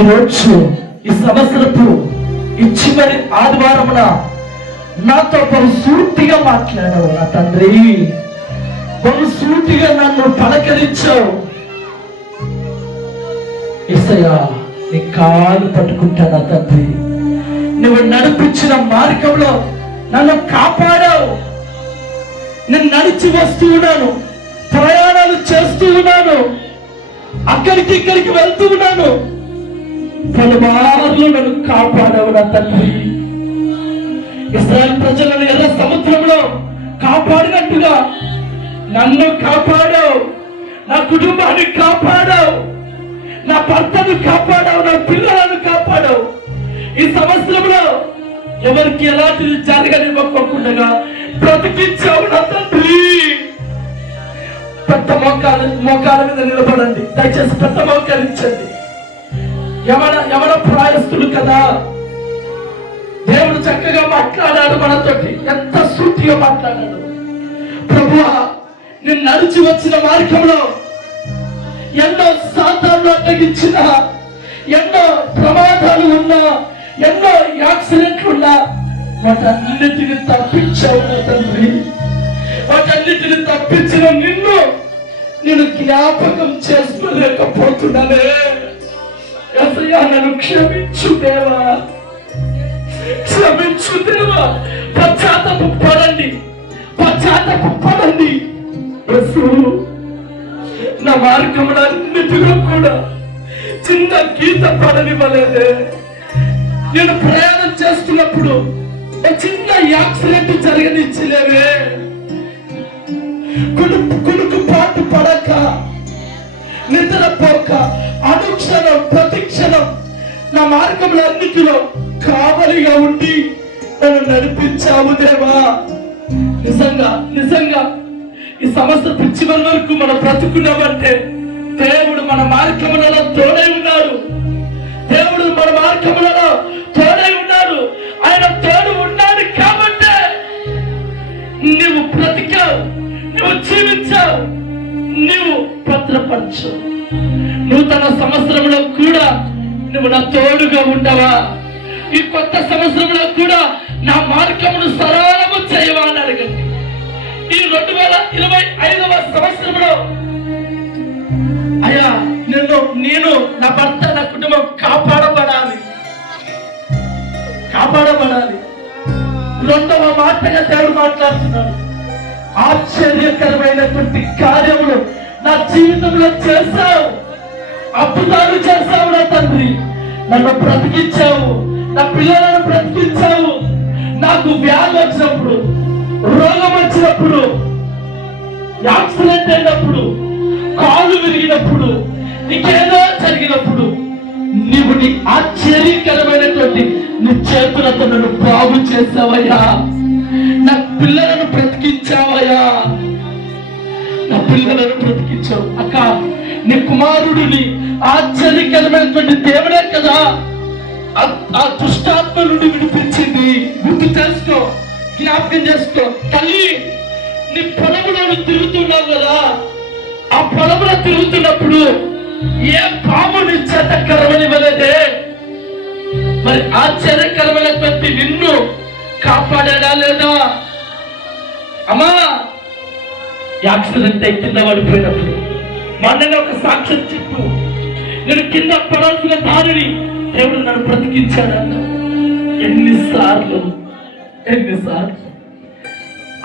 ఈరోజు ఈ సంవత్సరపు ఈ చివరి ఆదివారమున నాతో బహు సూటిగా మాట్లాడావు నా తండ్రి. బహు సూటిగా నన్ను పలకరించావు ఇసయా నీ కాలు పట్టుకుంటా నా తండ్రి. నువ్వు నడిపించిన మార్గంలో నన్ను కాపాడావు. నేను నడిచి వస్తూ ఉన్నాను. ప్రయాణాలు చేస్తూ ఉన్నాను. అక్కడికి ఇక్కడికి వెళ్తూ ఉన్నాను. పలుమార్లు నన్ను కాపాడావు నా తండ్రి. ఇస్రాయల్ ప్రజలను ఎర్ర సముద్రంలో కాపాడినట్టుగా నన్ను కాపాడావు నా కుటుంబాన్ని కాపాడావు నా భర్తను కాపాడావు నా పిల్లలను కాపాడావు. ఈ సంవత్సరంలో ఎవరికి ఎలాంటిది జరగనివ్వకుండా బ్రతికించావు నా తండ్రి. పెద్ద మోకాల మోకాల మీద నిలబడండి. దయచేసి పెద్ద మోకాలించండి యవన యవన ప్రాయస్తుడు కదా. దేవుడు చక్కగా మాట్లాడాడు మనతోటి. ఎంత సూటిగా మాట్లాడాడు. ప్రభు నేను నడిచి వచ్చిన మార్గంలో ఎన్నో సాతాను అడ్డగించిన ఎన్నో ప్రమాదాలు ఉన్నా ఎన్నో యాక్సిడెంట్లు ఉన్నా వాటన్నిటిని తప్పించావు నా తండ్రి. వాటన్నిటిని తప్పించిన నిన్ను నేను జ్ఞాపకం చేసుకోలేకపోతున్నానే. ఎసయ్యా నన్ను క్షమించు దేవా. క్షమించు దేవా. పశ్చాత్తపు పడండి. పశ్చాత్తపు పడండి. యేసు నా మార్గములన్నిటిలో కూడా చిన్న గీత పడనివ్వలేదే. నేను ప్రయాణం చేస్తున్నప్పుడు చిన్న యాక్సిడెంట్ జరగనిచ్చలేవే కునుకు కునుకు పాటు పడక నిద్రపోక అనుక్షణం నా మార్గములన్నిటిలో కావలిగా ఉండి నన్ను నడిపించావు దేవా. నిజంగా నిజంగా ఈ సమస్త చివరి వరకు మనం బ్రతుకున్నామంటే దేవుడు మన మార్గములలో తోడై ఉన్నాడు. దేవుడు మన మార్గములలో తోడై ఉన్నాడు. ఆయన తోడు ఉన్నాడు కాబట్టి నువ్వు బ్రతికావు నువ్వు జీవించావు నువ్వు భద్రపరచు నూతన సంవత్సరంలో కూడా నువ్వు నా తోడుగా ఉండవా ఈ కొత్త సంవత్సరంలో కూడా నా మార్గమును సరళము చేయవా అని అడగండి. ఈ రెండు వేల ఇరవై ఐదవ సంవత్సరంలో అయ్యా నేను నేను నా భర్త నా కుటుంబం కాపాడబడాలి. కాపాడబడాలి. రెండవ మాటగా దేవుడు మాట్లాడుతున్నాడు. ఆశ్చర్యకరమైనటువంటి కార్యములు నా జీవితంలో చేశావు. అద్భుతాలు చేశావు. తండ్రి నన్ను బ్రతికించావు నా పిల్లలను బ్రతికించావు నాకు వ్యాధి వచ్చినప్పుడు రోగం వచ్చినప్పుడు యాక్సిడెంట్ అయినప్పుడు కాలు విరిగినప్పుడు నీకేదో జరిగినప్పుడు నీవు నీ ఆశ్చర్యకరమైనటువంటి నీ చేతులతో నన్ను బాగు చేసావయ్యా నా పిల్లలను బ్రతికించావయ్యా. నా పిల్లలను బ్రతికించావు. అక్క నీ కుమారుడిని ఆశ్చర్యకరమైనటువంటి దేవుడే కదా. ఆ- దుష్టాత్మ నుండి విడిపించింది. గుర్తు చేసుకో జ్ఞాపకం చేసుకో. తల్లి నీ పొలములో తిరుగుతున్నావు కదా. ఆ పొలములో తిరుగుతున్నప్పుడు ఏ పాము నీ చేత కరవనివ్వలేదే మరి ఆశ్చర్యకరమైనటువంటి నిన్ను కాపాడా లేదా? అమ్మా యాక్సిడెంట్ అయి కింద పడిపోయినప్పుడు మొన్ననే ఒక సాక్ష్యం చెప్పు. నేను కింద పడాల్సిన దారిని దేవుడు నన్ను బ్రతికించాడన్న. ఎన్నిసార్లు ఎన్నిసార్లు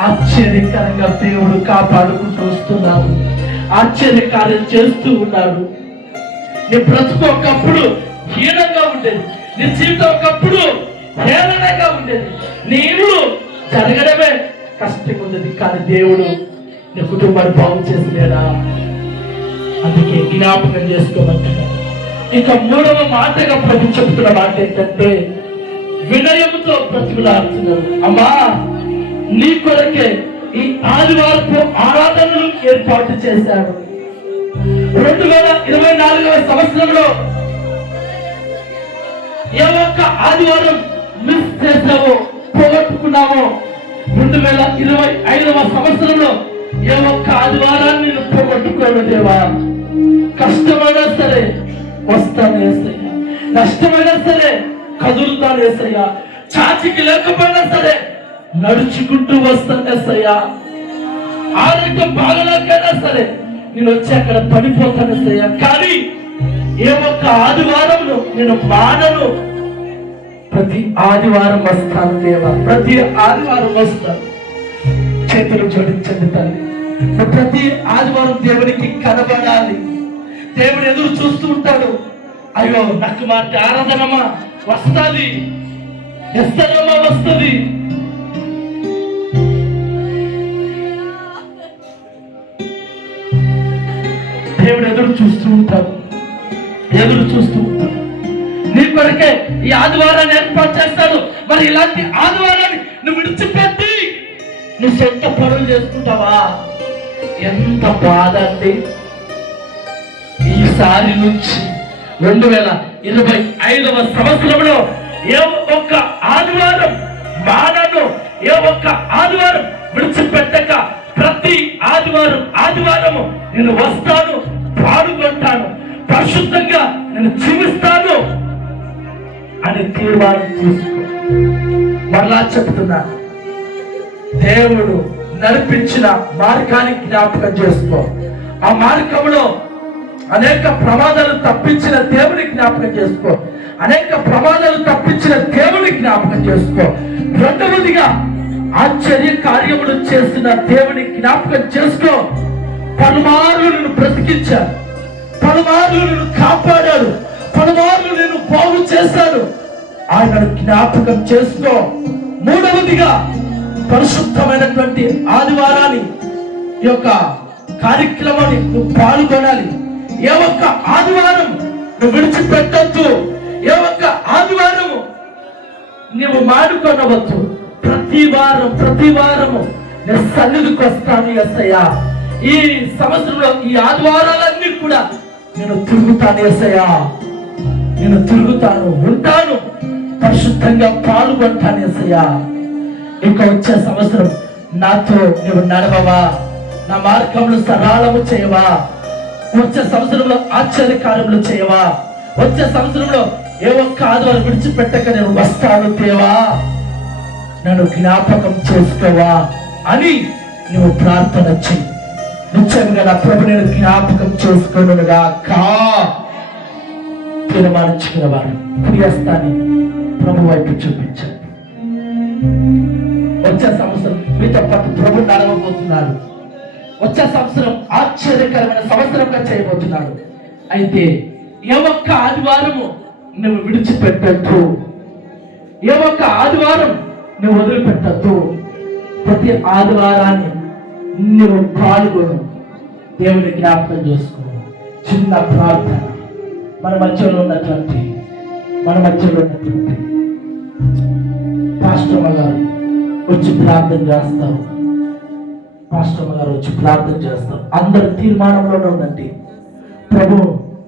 ఆశ్చర్యకరంగా దేవుడు కాపాడుకుంటూ వస్తున్నాడు. ఆశ్చర్యకార్యం చేస్తూ ఉన్నాడు. నీ బ్రతుకు ఒకప్పుడు హీనంగా ఉండేది. నీ జీవితం ఒకప్పుడు హేళనగా ఉండేది. నీ ఇల్లు జరగడమే కష్టంగా ఉండేది. కానీ దేవుడు నీ కుటుంబాన్ని బాగు చేసిలేడా అందుకే జ్ఞాపకం చేసుకోమంటారు ఇక మూడవ మాటగా ప్రభు చెప్తున్న మాట ఏంటంటే వినయంతో బ్రతుకులాడుతున్నాడు అమ్మా నీ కొరకే ఈ ఆదివారపు ఆరాధనలు ఏర్పాటు చేశాడు రెండు వేల ఇరవై నాలుగవ సంవత్సరంలో ఏ ఒక్క ఆదివారం మిస్ చేసావో పోగొట్టుకున్నావో రెండు వేల ఇరవై ఐదవ సంవత్సరంలో ఏ ఒక్క ఆదివారాన్ని నేను పోగొట్టుకోను దేవా. కష్టమైనా సరే వస్తాను ఏసయ్యా నష్టమైనా సరే కదులుతాను ఏసయ్యా చాచికి లేకపోయినా సరే నడుచుకుంటూ వస్తాను ఏసయ్యా ఆరోగ్యం బాగలేకైనా సరే నేను వచ్చి అక్కడ పడిపోతాను ఏసయ్యా కానీ ఏ ఒక్క ఆదివారంలో నేను మానను. ప్రతి ఆదివారం వస్తాను దేవా. ప్రతి ఆదివారం వస్తాను. చేతులు జోడించండి తల్లి. ప్రతి ఆదివారం దేవునికి కనబడాలి. దేవుడు ఎదురు చూస్తూ ఉంటాడు. అయ్యో నాకు మా ఆరాధనమా వస్తుంది. ఎస్తనమ్మా వస్తుంది. దేవుడు ఎదురు చూస్తూ ఉంటాడు. ఎదురు చూస్తూ ఉంటాడు. నీ కొరకే ఈ ఆదివారాన్ని ఏర్పాటు చేస్తాడు. మరి ఇలాంటి ఆదివారాన్ని నువ్వు విడిచిపెట్టి నువ్వు సొంత పనులు చేసుకుంటావా? ఎంత బాధ అంటే ఈసారి నుంచి రెండు వేల ఇరవై ఐదవ సంవత్సరంలో ఏ ఒక్క ఆదివారం మానను ఏ ఒక్క ఆదివారం విడిచిపెట్టక ప్రతి ఆదివారం ఆదివారము నేను వస్తాను పాల్గొంటాను పరిశుద్ధంగా నేను జీవిస్తాను అని తీర్మానం తీసుకో మరలా చెప్తున్నాను దేవుడు నడిపించిన మార్గాన్ని జ్ఞాపకం చేసుకో. ఆ మార్గంలో అనేక ప్రమాదాలు తప్పించిన దేవుని జ్ఞాపకం చేసుకో. అనేక ప్రమాదాలు తప్పించిన దేవుని జ్ఞాపకం చేసుకో. రెండవదిగా ఆశ్చర్య కార్యములు చేసిన దేవుని జ్ఞాపకం చేసుకో. పలుమార్లు నేను బ్రతికించాను పలుమార్లు నేను కాపాడాడు పలుమార్లు నేను బాగు చేశాను ఆయన జ్ఞాపకం చేసుకో. మూడవదిగా పరిశుద్ధమైనటువంటి ఆదివారాన్ని ఈ యొక్క కార్యక్రమాన్ని నువ్వు పాల్గొనాలి. ఏ ఒక్క ఆదివారం నువ్వు విడిచిపెట్టద్దు. ఏ ఒక్క ఆదివారము నువ్వు మాడుకొనవద్దు. ప్రతి వారం ప్రతి వారము నేను సన్నిధికి వస్తాను ఎస్సయ్యా ఈ సంవత్సరంలో ఈ ఆదివారాలన్నీ కూడా నేను తిరుగుతాను ఎస్సయ్యా నేను తిరుగుతాను ఉంటాను. పరిశుద్ధంగా పాల్గొంటాను ఎస్సయ్యా ఇంకా వచ్చే సంవత్సరం నాతో నువ్వు నడవవా? నా మార్గంలో సరళము చేయవా? వచ్చే సంవత్సరంలో ఆశ్చర్య కార్యములు చేయవా? వచ్చే సంవత్సరంలో ఏ ఒక్క ఆదివారం విడిచిపెట్టక నేను వస్తాను దేవా. నన్ను జ్ఞాపకం చేసుకోవా అని నువ్వు ప్రార్థన చెయ్యి. నిత్యంగా నా ప్రభు నేను జ్ఞాపకం చేసుకోనుగా కా తీర్మానించుకున్న వారు ప్రియస్తాన్ని ప్రభు వైపు చూపించండి. వచ్చే సంవత్సరం మీతో పాటు ప్రభు నడవబోతున్నాడు వచ్చే సంవత్సరం ఆశ్చర్యకరమైన సంవత్సరంగా చేయబోతున్నాడు అయితే ఏ ఒక్క ఆదివారము నువ్వు విడిచిపెట్టద్దు. ఏ ఒక్క ఆదివారం నువ్వు వదిలిపెట్టద్దు. ప్రతి ఆదివారాన్ని నువ్వు పాల్గొను. దేవుని జ్ఞాపకం చేసుకో. చిన్న ప్రార్థన. మన మధ్యలో ఉన్నటువంటి మన మధ్యలో ఉన్నటువంటి రాష్ట్రమ గారు వచ్చి ప్రార్థన చేస్తాం. పాస్టమ్మ గారు వచ్చి ప్రార్థన చేస్తాం. అందరి తీర్మానంలోనే ఉందండి ప్రభు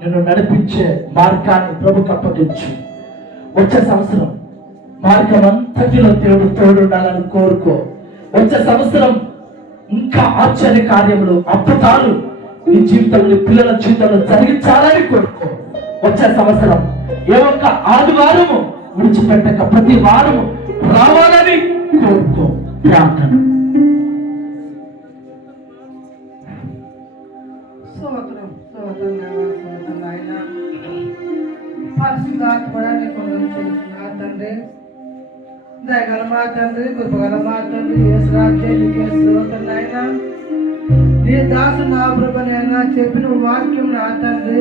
నేను నడిపించే మార్గాన్ని ప్రభు కప్పగించు వచ్చే సంవత్సరం మార్గం అంతటిలో దేవుడు తోడుండాలని కోరుకో. వచ్చే సంవత్సరం ఇంకా ఆశ్చర్య కార్యములు అద్భుతాలు నీ జీవితంలో పిల్లల జీవితంలో జరిగించాలని కోరుకో. వచ్చే సంవత్సరం ఏ ఒక్క ఆదివారము విడిచిపెట్టక ప్రతి వారము రావాలని కోరుకో ప్రార్థన. స్తోత్రం స్తోత్రం స్తోత్రం నాయన పరిశుద్ధాత్మడాన్ని కొందరు చేసిన తండ్రి? దయగల మా తండ్రి కృపగల మా తండ్రి యేసు రాజ్యానికి స్తోత్రం నాయన నీ దాసు నా ప్రభనైనా చెప్పిన వాక్యం నా తండ్రి.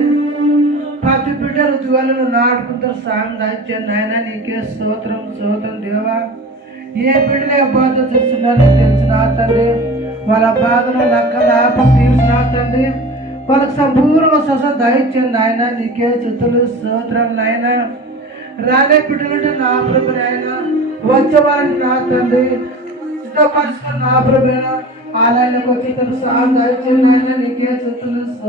ప్రతి బిడ్డ రుతువులను నాటుకుంటారు సాంగ్ నాయన నీకే స్తోత్రం స్తోత్రం దేవా. ఏ బిడ్డలే బాధ చేస్తున్నారో తెలుసు నా తండ్రి. వాళ్ళ బాధను లెక్క లేప తీర్చిన తండ్రి. వాళ్ళకి సంపూర్ణ స్వస దయచేయండి నాయన. నీకే చిత్తులు స్తోత్రం నాయన. రాలే బిడ్డలుంటే నా ప్రభు నాయన. వచ్చే వారిని నా తండ్రి. సిద్ధపరుచుకుని నా ప్రభు ఆలయానికి వచ్చి తను సహాయం దయచేయండి నాయన. నీకే చిత్తులు స్తోత్రం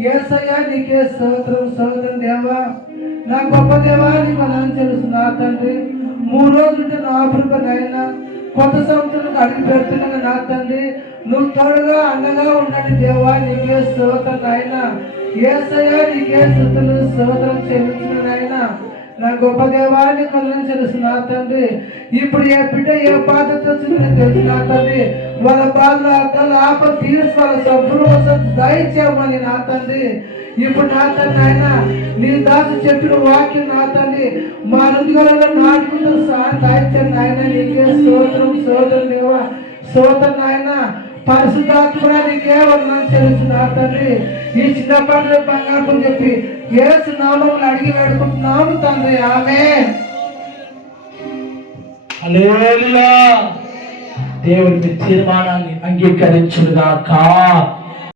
ఏసయ్యా నీకే స్తోత్రం స్తోత్రం దేవా. నా గొప్ప దేవా నీకు అనం తెలుసు నా తండ్రి. మూడు రోజులు నా ప్రభు నాయన కొత్త సంవత్సరం అడిగి పెడుతున్నాను నా తండ్రి. నువ్వు తోడుగా అండగా ఉండండి దేవా నీకే స్తోత్రం నాయన. ఏసయ్యా నీకే స్థుతులు స్తోత్రం చెల్లించిన నాయన. నా గొప్ప దేవాన్ని కొందరం తెలుసు నా తండ్రి. ఇప్పుడు ఏ బిడ్డ ఏ బాధతో వచ్చిందో తెలుసు నా తండ్రి. వాళ్ళ బాధ తల ఆప తీర్చి వాళ్ళ దయచేయమని నా తండ్రి. ఇప్పుడు నా తండ్రి ఆయన నీ దాసు చెప్పిన వాక్యం నా తండ్రి. మా హృదయాలలో నాటుకుంటూ సాయం దయచేయండి ఆయన నీకే సోదరం సోదరు దేవా. సోదరు నాయన. పరిశుద్ధాత్మ నీకే వందనం తెలుసు నా తండ్రి. ఈ చిన్నపాటి బంగారం చెప్పి ఏసు నామములు అడిగి వేడుకుంటున్నాము తండ్రి. ఆమె దేవుడి మీ తీర్మానాన్ని అంగీకరించుగాక